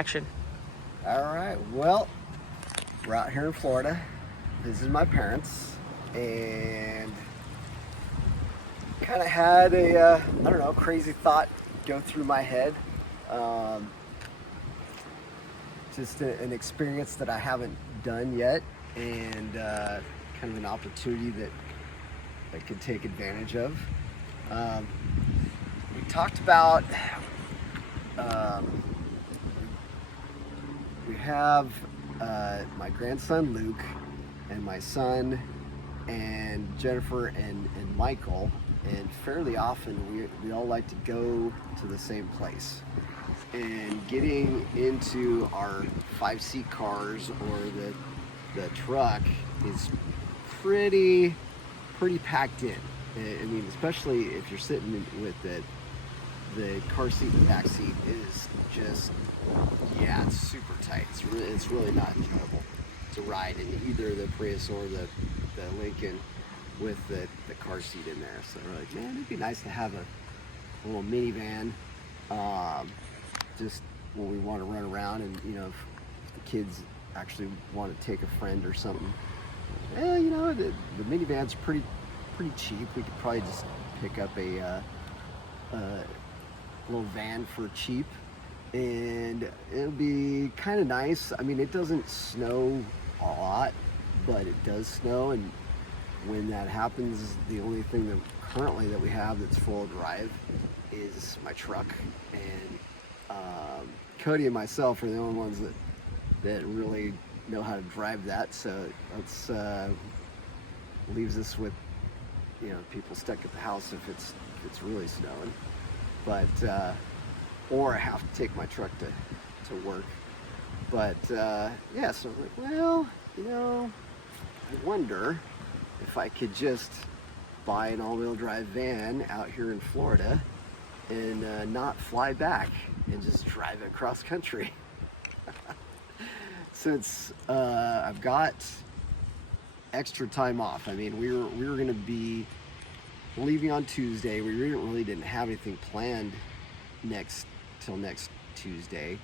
Action. All right, well, we're out here in Florida visiting my parents, and kind of had a, I don't know, crazy thought go through my head. Um, just an experience that I haven't done yet, and kind of an opportunity that I could take advantage of. Um, we talked about, um, we have my grandson Luke and my son and Jennifer and Michael, and fairly often we all like to go to the same place. And getting into our 5-seat cars or the truck is pretty packed in. I mean, especially if you're sitting with the car seat and the back seat is just, yeah, it's super tight. It's really not enjoyable to ride in either the Prius or the Lincoln with the car seat in there. So we're like, man, it'd be nice to have a little minivan, just when we want to run around, and if the kids actually want to take a friend or something. The minivan's pretty cheap. We could probably just pick up a little van for cheap, and it'll be kind of nice. I mean, it doesn't snow a lot, but it does snow, and when that happens, the only thing that currently that we have that's full drive is my truck, and Cody and myself are the only ones that really know how to drive that. So that's leaves us with people stuck at the house if it's really snowing, but or I have to take my truck to work. But yeah, so I'm like, well, I wonder if I could just buy an all-wheel drive van out here in Florida and not fly back and just drive it cross country. Since I've got extra time off. I mean, we were going to be leaving on Tuesday. We really didn't have anything planned till next Tuesday.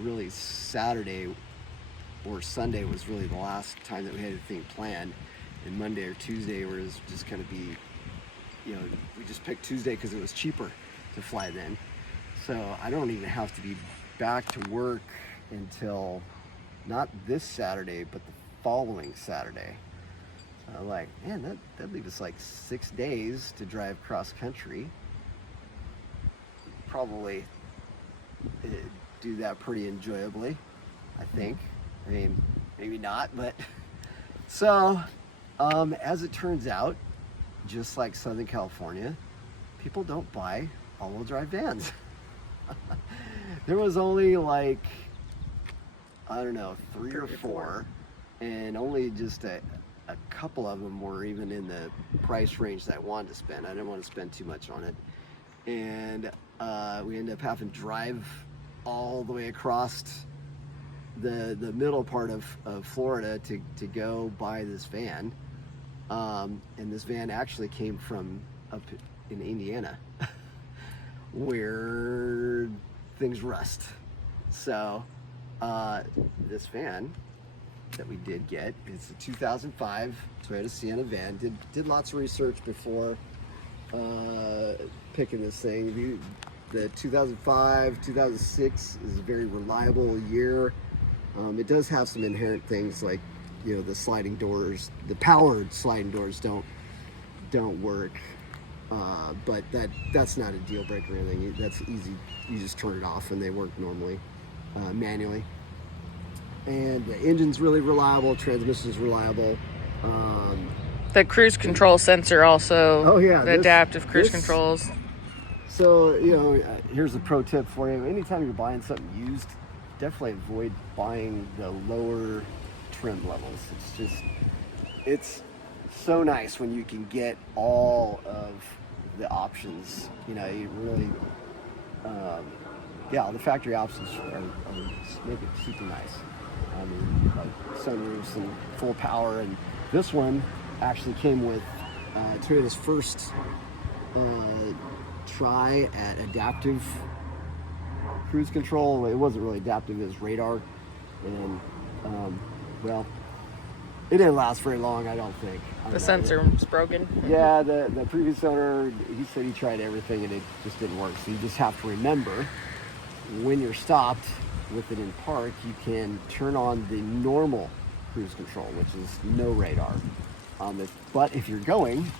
Really Saturday or Sunday was really the last time that we had anything planned, and Monday or Tuesday was just going to be, we just picked Tuesday because it was cheaper to fly then. So I don't even have to be back to work until not this Saturday, but the following Saturday. So I'm like, man, that leaves us like 6 days to drive cross country. Probably do that pretty enjoyably, I think. I mean, maybe not, but so as it turns out, just like Southern California, people don't buy all-wheel drive vans. There was only like, I don't know, 3 or 4, and only just a couple of them were even in the price range that I wanted to spend. I didn't want to spend too much on it, and we ended up having to drive all the way across the middle part of Florida to go buy this van, and this van actually came from up in Indiana where things rust. So this van that we did get, it's a 2005 Toyota Sienna van. Did lots of research before picking this thing. The 2005, 2006 is a very reliable year. It does have some inherent things like, the sliding doors, the powered sliding doors don't work, but that's not a deal breaker or anything. That's easy. You just turn it off and they work normally, manually. And the engine's really reliable, transmission's reliable. The cruise control sensor also. Oh yeah, the adaptive cruise controls. So, here's a pro tip for you. Anytime you're buying something used, definitely avoid buying the lower trim levels. It's so nice when you can get all of the options. You really, the factory options make it super nice. I mean, like sunroofs and full power, and this one actually came with Toyota's first try at adaptive cruise control. It wasn't really adaptive. It was radar, and well, it didn't last very long. I don't think The sensor was broken. Yeah, the previous owner, he said he tried everything and it just didn't work. So you just have to remember, when you're stopped with it in park, you can turn on the normal cruise control, which is no radar on this. But if you're going,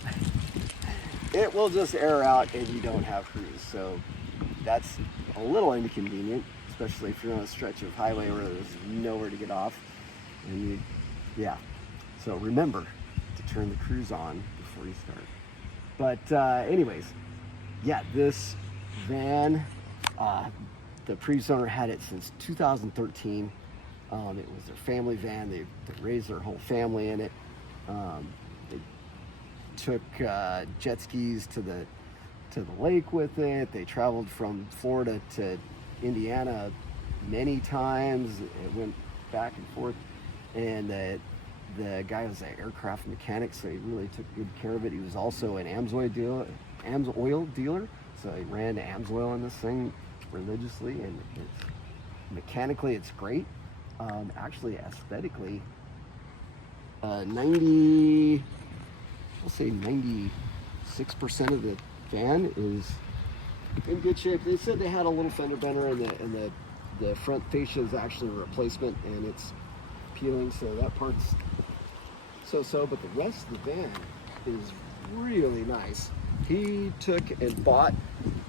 it will just air out and you don't have cruise. So that's a little inconvenient, especially if you're on a stretch of highway where there's nowhere to get off. And yeah. So remember to turn the cruise on before you start. But anyways, yeah, this van, the previous owner had it since 2013. It was their family van. They raised their whole family in it. They took jet skis to the lake with it. They traveled from Florida to Indiana many times. It went back and forth, and the guy was an aircraft mechanic, so he really took good care of it. He was also an AMSOIL dealer, so he ran AMSOIL on this thing religiously, and mechanically it's great. Actually, aesthetically, 96% of the van is in good shape. They said they had a little fender bender, and the front fascia is actually a replacement, and it's peeling, so that part's so, but the rest of the van is really nice. He took and bought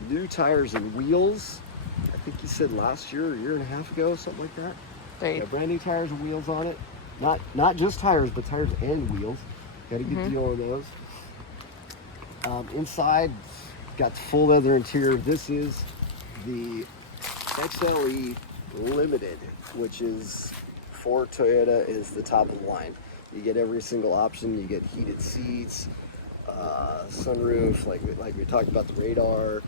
new tires and wheels. I think he said last year or a year and a half ago, something like that. Got brand new tires and wheels on it. Not just tires, but tires and wheels. Got a good deal on those. Inside, got the full leather interior. This is the XLE Limited, which is for Toyota, is the top of the line. You get every single option. You get heated seats, sunroof, like we talked about, the radar,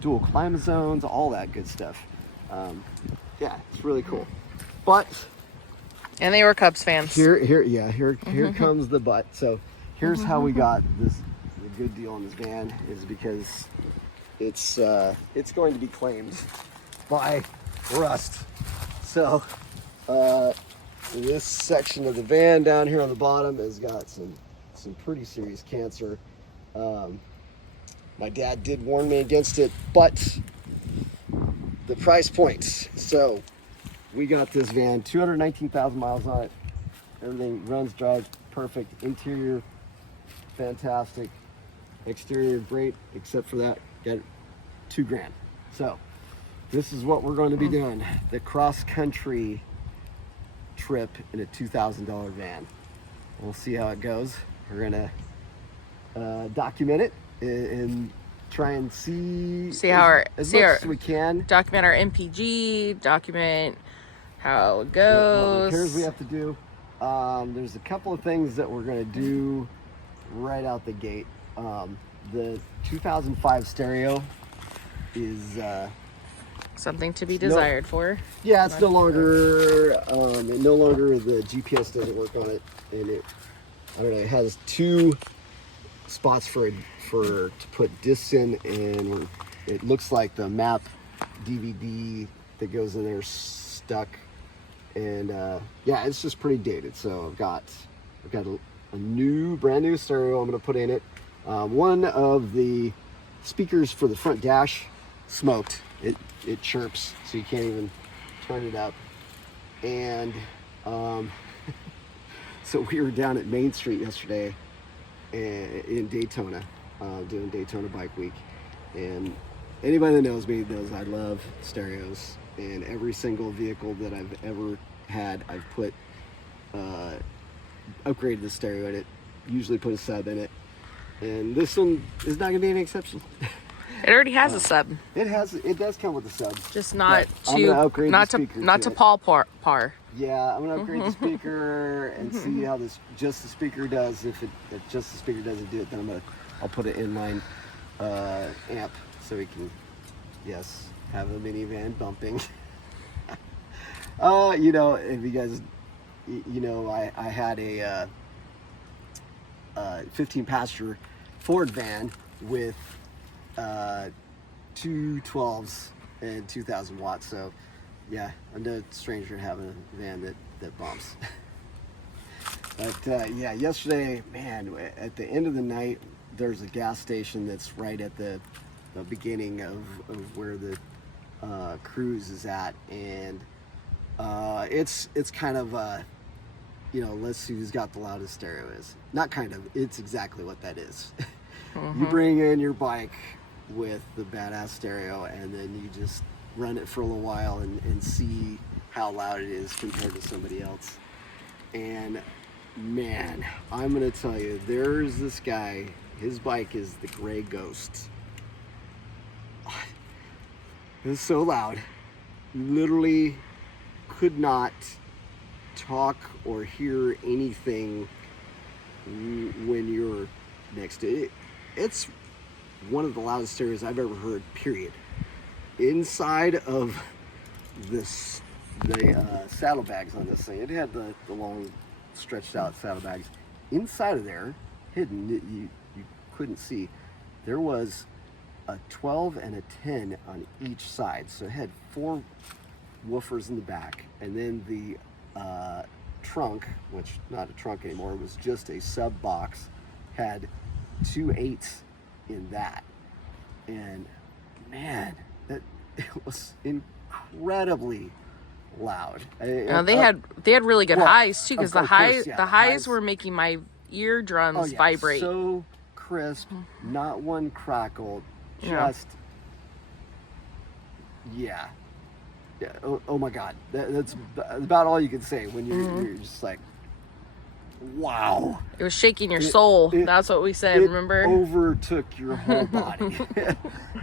dual climate zones, all that good stuff. Yeah, it's really cool. But And they were Cubs fans. here comes the but. So here's how we got the good deal on this van, is because it's going to be claimed by Rust. So this section of the van down here on the bottom has got some pretty serious cancer. My dad did warn me against it, but the price points. So we got this van, 219,000 miles on it. Everything runs, drives perfect. Interior, fantastic. Exterior, great, except for that, got $2,000. So this is what we're going to be doing: the cross-country trip in a $2,000 van. We'll see how it goes. We're gonna document it and try and see as much as we can. Document our MPG, document how it What goes. repairs we have to do. There's a couple of things that we're gonna do right out the gate. The 2005 stereo is something to be desired for. Yeah, it's no longer the GPS doesn't work on it, and it has two spots for to put discs in, and it looks like the map DVD that goes in there stuck, and yeah, it's just pretty dated. So I've got a brand new stereo I'm gonna put in it. One of the speakers for the front dash smoked. It chirps, so you can't even turn it up. And so we were down at Main Street yesterday in Daytona, doing Daytona Bike Week. And anybody that knows me knows I love stereos. And every single vehicle that I've ever had, I've put upgraded the stereo in it. Usually put a sub in it. And this one is not gonna be an exception. It already has a sub. It does come with a sub. Just not I'm gonna upgrade the speaker to it. Paul par. Yeah, I'm gonna upgrade the speaker and see how just the speaker does. If just the speaker doesn't do it, then I'll put an inline amp so we can, yes, have a minivan bumping. If you guys, I had a 15 passenger Ford van with two 12s and 2,000 watts. So, yeah, I'm no stranger to having a van that bumps. But yeah, yesterday, man, at the end of the night, there's a gas station that's right at the beginning of where the cruise is at, and it's kind of let's see who's got the loudest stereo is. Not kind of, it's exactly what that is. You bring in your bike with the badass stereo, and then you just run it for a little while and see how loud it is compared to somebody else. And man, I'm gonna tell you, there's this guy, his bike is the Gray Ghost. It was so loud, literally could not talk or hear anything when you're next to it. It's one of the loudest stereos I've ever heard, period. Inside of the saddlebags on this thing, it had the long stretched out saddlebags. Inside of there, hidden, you couldn't see, there was a 12 and a 10 on each side. So it had 4 woofers in the back, and then the trunk, which not a trunk anymore, it was just a sub box, had 2 8s in that. And man, it was incredibly loud. They had really good highs too, because the highs highs were making my eardrums vibrate. So crisp, not one crackle, just yeah. Oh my God, that's about all you can say when you're just like, wow. It was shaking your soul. That's what we said. Remember? Overtook your whole body.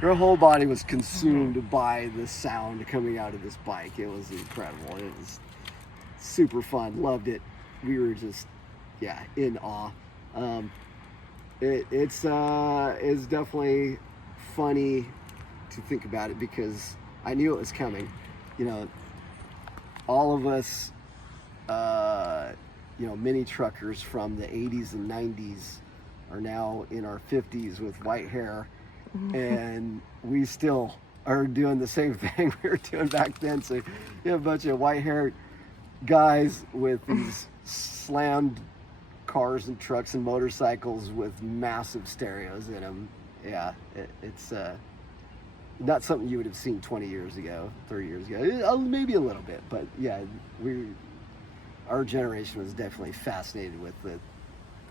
Your whole body was consumed by the sound coming out of this bike. It was incredible. It was super fun. Loved it. We were just, in awe. It's definitely funny to think about it, because I knew it was coming. All of us, mini truckers from the 80s and 90s are now in our 50s with white hair, and we still are doing the same thing we were doing back then. So you have a bunch of white-haired guys with these slammed cars and trucks and motorcycles with massive stereos in them. Yeah, it's not something you would have seen 20 years ago, 30 years ago, maybe a little bit, but yeah, our generation was definitely fascinated with the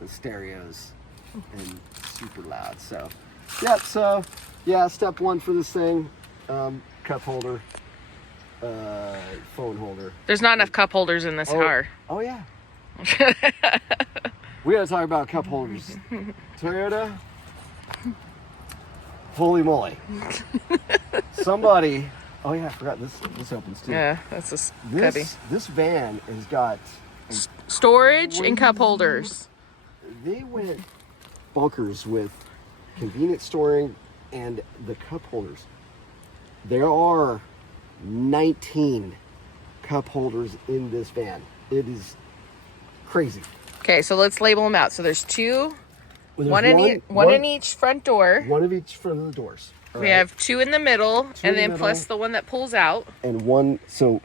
stereos and super loud. So step 1 for this thing, cup holder, phone holder. There's not enough cup holders in this car. Oh yeah. We gotta talk about cup holders. Toyota, holy moly. Somebody, oh yeah, I forgot this opens too. Yeah, that's just cubby. This van has got storage and cup holders. They went bonkers with convenient storing and the cup holders. There are 19 cup holders in this van. It is crazy. Okay, so let's label them out. So there's 2, one in each front door. One of each front of the doors. We have 2 in the middle, and then plus the one that pulls out. And one, so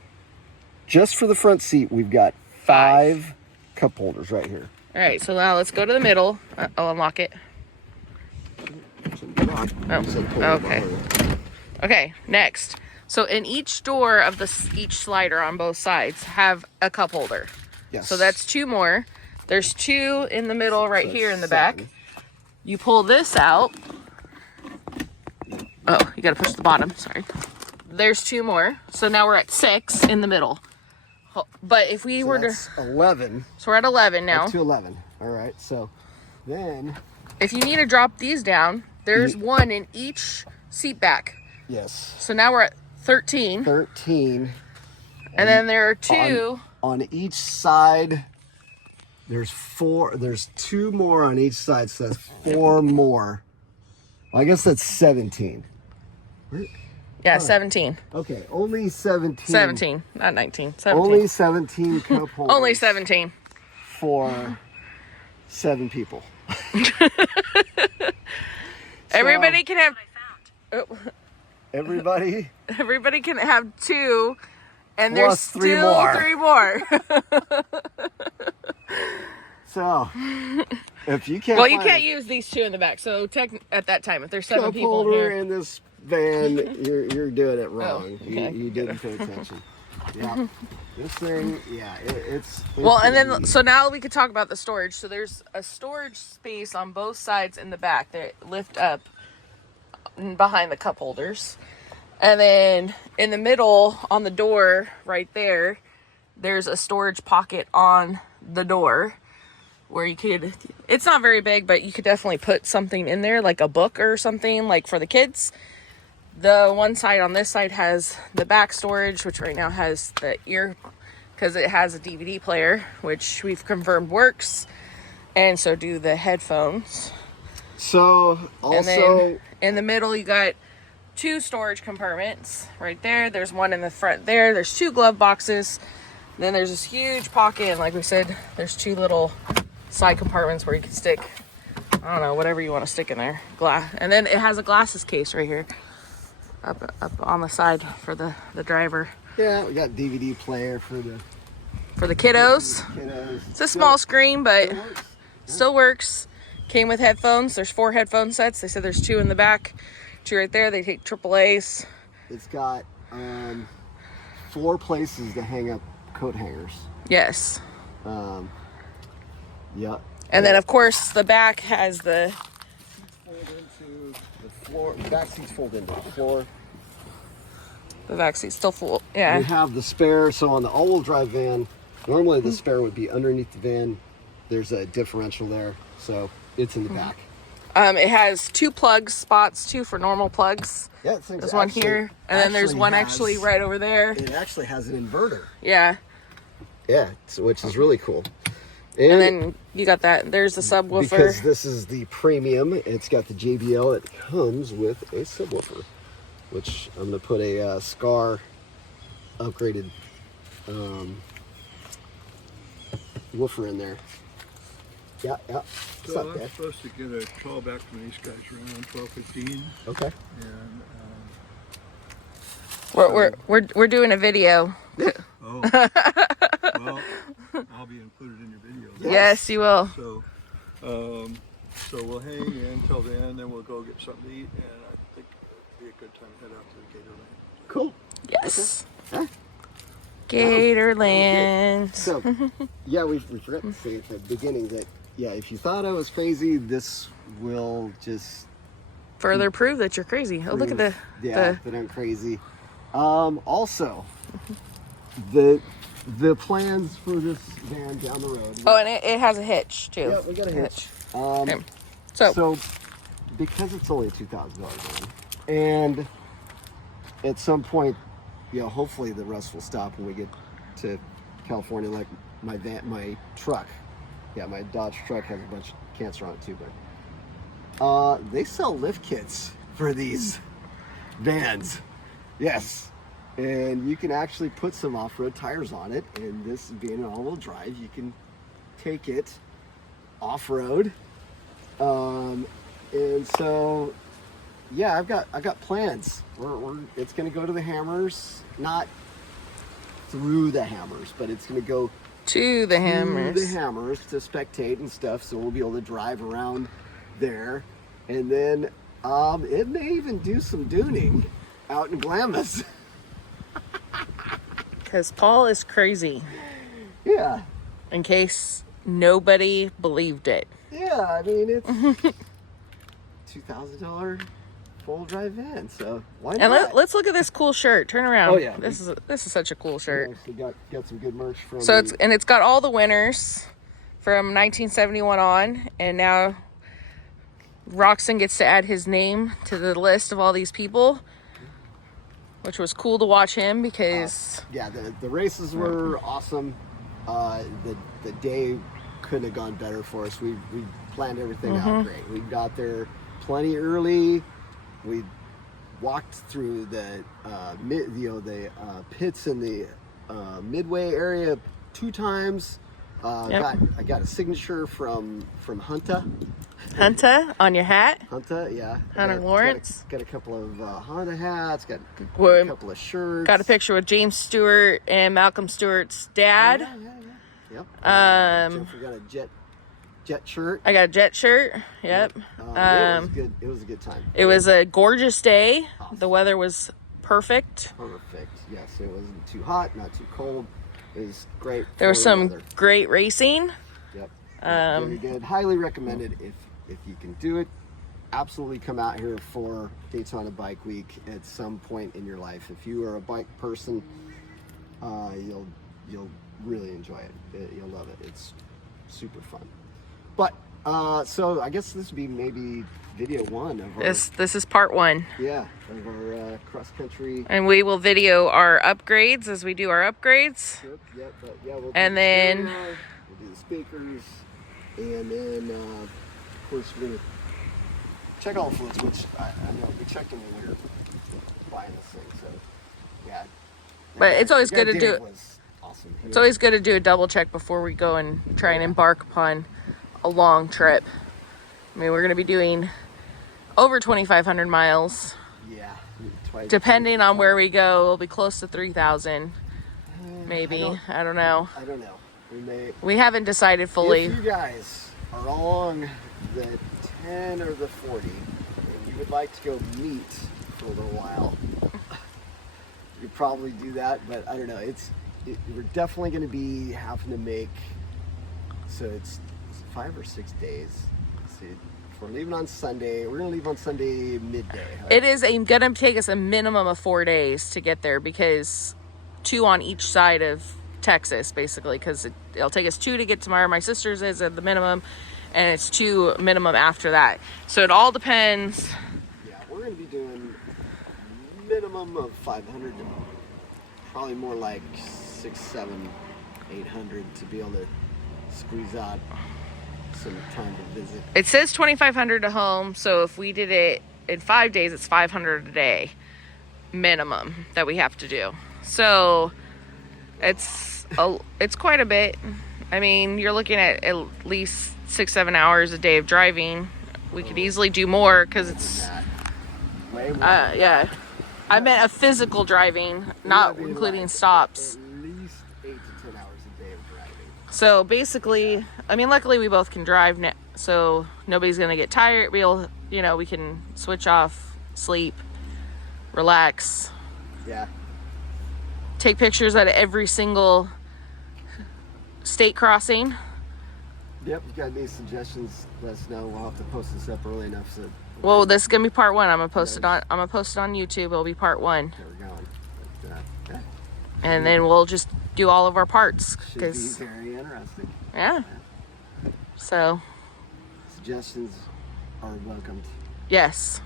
just for the front seat, we've got 5 cup holders right here. All right, so now let's go to the middle. I'll unlock it. Okay. Okay, next. So in each door of each slider on both sides have a cup holder. Yes. So that's 2 more. There's 2 in the middle right here in the back. You pull this out. Oh, you got to push the bottom. Sorry. There's 2 more. So now we're at 6 in the middle. But if we were to... 11. So we're at 11 now. Up to 11. All right. So then... If you need to drop these down, there's 1 in each seat back. Yes. So now we're at 13. 13. And then there are 2... On each side, there's 4. There's 2 more on each side, so that's 4 more. Well, I guess that's 17. Yeah, 17. Okay, only 17. 17, not 19. 17. Only 17 cup holders. Only 17. For 7 people. Everybody can have Oh, Everybody everybody can have 2, and Plus there's 3 still more. 3 more. So, if you can't Well, you find can't a use these 2 in the back. So at that time, if there's 7 cup people holder here, in this van, you're doing it wrong. okay. You didn't pay attention. Yeah. This thing, yeah, it's well, and gonna then be- so now we could talk about the storage. So there's a storage space on both sides in the back that lift up behind the cup holders, and then in the middle on the door right there, there's a storage pocket on the door where you could, it's not very big, but you could definitely put something in there, like a book or something, like for the kids. The one side on this side has the back storage, which right now has the ear, because it has a DVD player, which we've confirmed works, and so do the headphones. So, And then also, in the middle, you got 2 storage compartments right there. There's one in the front there. There's 2 glove boxes. Then there's this huge pocket, and like we said, there's 2 little side compartments where you can stick, I don't know, whatever you want to stick in there. Glass. And then it has a glasses case right here up on the side for the driver. yeah, we got DVD player for the kiddos. kiddos. It's a small screen, but Still works. still works. Came with headphones. There's 4 headphone sets. They said there's 2 in the back, 2 right there. They take AAA's. It's got 4 places to hang up coat hangers. Yes. Yeah. And then, of course, the back has the... Fold into the floor. The back seats fold into the floor. The back seat's still full. We Yeah. have the spare. So on the all-wheel drive van, normally the spare would be underneath the van. There's a differential there, so it's in the back. It has 2 plug spots, 2 for normal plugs. Yeah, it seems There's one actually- here, and then there's one has- actually right over there. It actually has an inverter. Yeah. Yeah, which is really cool. And then you got that. There's the subwoofer. Because this is the premium, it's got the JBL. It comes with a subwoofer, which I'm going to put a Scar upgraded woofer in there. Yeah. What's So up, I'm Dad? supposed to get a call back from these guys around 12:15, Okay. and we're doing a video. well, I'll be included in your video. Yeah. Yes, you will. So, so we'll hang in until then we'll go get something to eat, and I think it'd be a good time to head out to the Gatorland. Cool. Yes. Huh? Gatorland. So, yeah, we forgot to say at the beginning that, yeah, if you thought I was crazy, this will just Further prove that you're crazy. Oh, look at the that I'm crazy. Also, the plans for this van down the road. Oh, and it has a hitch too. Yeah, we got a hitch. Okay. So, Because it's only a $2,000 van, and at some point, you know, hopefully the rust will stop when we get to California. Like my truck, my Dodge truck has a bunch of cancer on it too. But they sell lift kits for these vans. Yes. And you can actually put some off-road tires on it, and this being an all-wheel drive, you can take it off-road. And so, yeah, I've got plans. It's going to go to the Hammers, not through the Hammers, but it's going to go to the Hammers. to the Hammers to spectate and stuff. So we'll be able to drive around there, and then it may even do some dooning out in Glamis. Because Paul is crazy. Yeah. In case nobody believed it. Yeah, I mean, it's $2,000 full drive van, so why And not? let's look at this cool shirt. Turn around. Oh, yeah. This is such a cool shirt. We got some good merch from. So it's got all the winners from 1971 on, and now Roxon gets to add his name to the list of all these people, which was cool to watch him because yeah, the races were awesome. The day couldn't have gone better for us. We planned everything out great. We got there plenty early. We walked through the pits in the midway area 2 times. Yep. I got a signature from Hunter. Hunter on your hat. Hunter, yeah. Hunter Lawrence. Got a couple of Honda hats. Got Well, a couple of shirts. Got a picture with James Stewart and Malcolm Stewart's dad. Yep. Jennifer got a jet shirt. I got a jet shirt. Yep. It was good. It was a good time. It was a gorgeous day. Awesome. The weather was perfect. Perfect. Yes, it wasn't too hot, not too cold. It was great. There was Florida some weather. great racing. Yep. Very good. Highly recommended if you can do it. Absolutely come out here for Daytona Bike Week at some point in your life. If you are a bike person, you'll really enjoy it. You'll love it. It's super fun. But so I guess this would be maybe video one of our This is part 1. of our cross country. And we will video our upgrades as we do our upgrades. Yep, but yeah, we'll do And the then- stereo, we'll do the speakers, and then of course we're gonna check all the fluids, which I know we checked them when we were buying this thing. So yeah, But it's always good to Dave do it. was awesome. It's always good to do a double check before we go and try and embark upon a long trip. I mean, we're going to be doing over 2,500 miles. Yeah, twice. Depending on where we go, we'll be close to 3,000, maybe. I don't know. I don't know. We may. We haven't decided fully. If you guys are along the 10 or the 40, and you would like to go meet for a little while, you could probably do that. But I don't know. We're definitely going to be having to make. So it's 5 or 6 days. Let's see. If we're leaving on Sunday, we're going to leave on Sunday midday. It is going to take us a minimum of 4 days to get there because 2 on each side of Texas, basically, because it'll take us 2 to get to my sister's is at the minimum, and it's 2 minimum after that. So it all depends. Yeah, we're going to be doing minimum of 500, probably more like 600, 700, 800 to be able to squeeze out some time to visit. It says 2,500 to home, so if we did it in 5 days, it's 500 a day minimum that we have to do. So it's quite a bit. I mean, you're looking at least 6-7 hours a day of driving. We could easily do more because it's Way more. yeah. I meant a physical driving, not Maybe including like stops. At least 8 to 10 hours a day of driving. So basically, I mean, luckily we both can drive now, so nobody's gonna get tired. We can switch off, sleep, relax, Yeah. take pictures at every single state crossing. Yep. If you got any suggestions, let us know. We'll have to post this up early enough so Well, this is gonna be part 1. I'm gonna post it on YouTube. It'll be part 1, there we're going. But, yeah, and then we'll just do all of our parts. should be Cause very interesting. yeah. So Suggestions are welcomed. yes.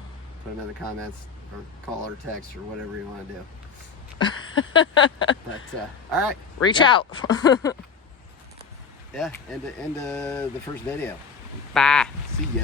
Put them in the comments or call or text or whatever you want to do. But all right, Reach Yeah. out. yeah, end the first video. Bye. See ya.